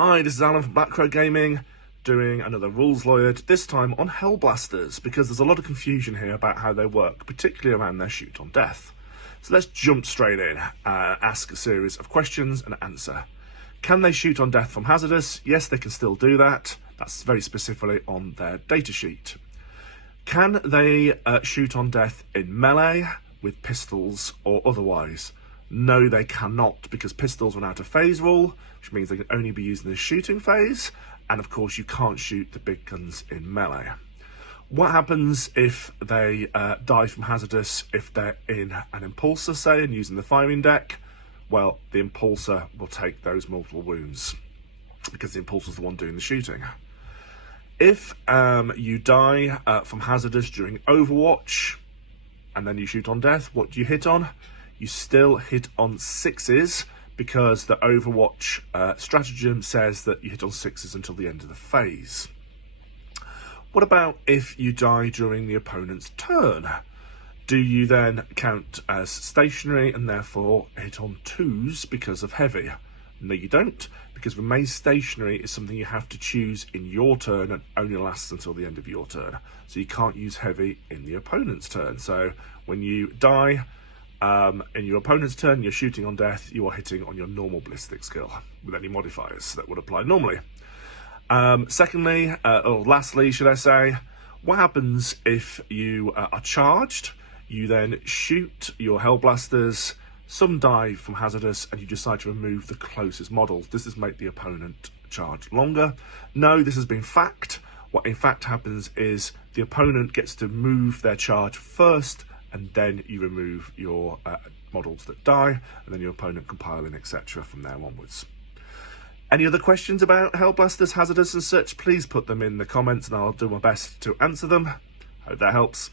Hi, this is Alan from Black Crow Gaming, doing another Rules Lawyered, this time on Hellblasters, because there's a lot of confusion here about how they work, particularly around their shoot on death. So let's jump straight in, ask a series of questions and answer. Can they shoot on death from hazardous? Yes, they can still do that. That's very specifically on their datasheet. Can they shoot on death in melee, with pistols or otherwise? No, they cannot, because pistols run out of phase rule, which means they can only be used in the shooting phase, and of course you can't shoot the big guns in melee. What happens if they die from hazardous if they're in an impulsor, say, and using the firing deck? Well, the impulsor will take those multiple wounds, because the impulsor's the one doing the shooting. If you die from hazardous during Overwatch, and then you shoot on death, what do you hit on? You still hit on sixes, because the Overwatch stratagem says that you hit on sixes until the end of the phase. What about if you die during the opponent's turn? Do you then count as stationary and therefore hit on twos because of heavy? No, you don't, because remain stationary is something you have to choose in your turn and only lasts until the end of your turn. So you can't use heavy in the opponent's turn. So when you die in your opponent's turn, you're shooting on death, you are hitting on your normal ballistic skill with any modifiers that would apply normally. Secondly, or lastly, should I say, what happens if you are charged? You then shoot your Hellblasters, some die from hazardous, and you decide to remove the closest models. Does this make the opponent charge longer? No, this has been fact. What in fact happens is the opponent gets to move their charge first, and then you remove your models that die, and then your opponent compiling, etc. from there onwards. Any other questions about Hellblasters, hazardous and such, please put them in the comments and I'll do my best to answer them. Hope that helps.